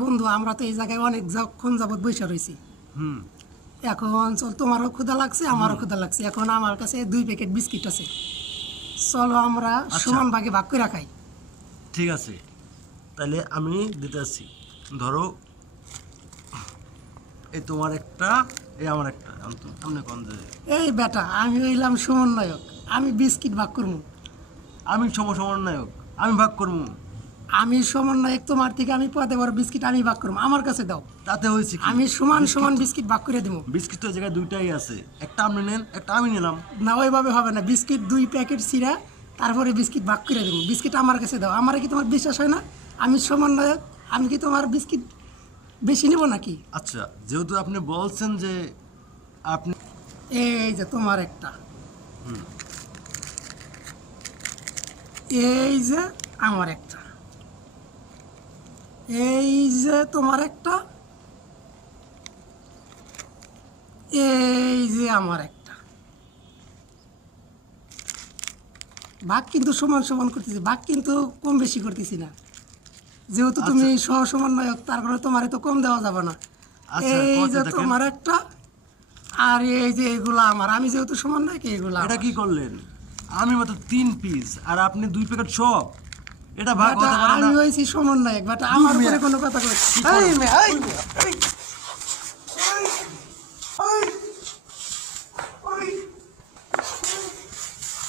বন্ধু আমরা তো এই জায়গায় অনেকক্ষণ যাবত বসে রয়েছি। হুম। এখন চল, তোমারও ক্ষুধা লাগছে, আমারও ক্ষুধা লাগছে। এখন আমার কাছে 2 প্যাকেট বিস্কিট আছে, চলো আমরা সমান ভাগে ভাগ করে খাই। ঠিক আছে, তাহলে আমি দিতে আসছি। ধরো, এই তোমার একটা, এই আমার একটা। আপনি কোন যে এই বেটা, আমি হইলাম সমন্বয়ক, আমি বিস্কিট ভাগ করবো। আমি সমন্বয়ক, আমি ভাগ করবো। আমি সমন্বয়ক, তোমার থেকে আমি পদে বড় বিস্কিট আমি ভাগ করবো, আমার কাছে দাও। তাতে হয়েছে কি? আমি সমান সমান বিস্কিট ভাগ করে দেবো। বিস্কিট তো জায়গায় দুইটাই আছে, একটা আপনি নেন, একটা আমি নিলাম। না, ওইভাবে হবে না। বিস্কিট 2 প্যাকেট ছিঁড়া তারপরে বিস্কিট ভাগ করে দেবো। বিস্কিট আমার কাছে দাও। আমার কি তোমার বিশ্বাস হয় না? আমি সমন্বয়ক, আমি কি তোমার বিস্কিট বেশি নেব নাকি? আচ্ছা, যেহেতু আপনি বলছেন যে আপনি, এই যে তোমার একটা, এই যে আমার একটা, এই যে তোমার একটা, এই যে আমার একটা। ভাগ কিন্তু সমান সমান করতেছি, ভাগ কিন্তু কম বেশি করতেছি না। যেহেতু তুমি সহ সমন্বয়ক, তার কারণে তোমার তো কম দেওয়া যাবে না। আচ্ছা, এই করতে যে থাকেন। তোমার একটা, আর এই যে এগুলা আমার। আমি যেহেতু সমন্বয়ক, এগুলা এটা আমার। কি করলেন? আমি মাত্র 3 পিস আর আপনি 2 প্যাকেট সব। এটা ভাগ বেটা, হতে পারে না। আমি হয়েছি সমন্বয়ক, বেটা আমার উপরে কোনো কথা কই। এই মেয়ে, এই মেয়ে, এই।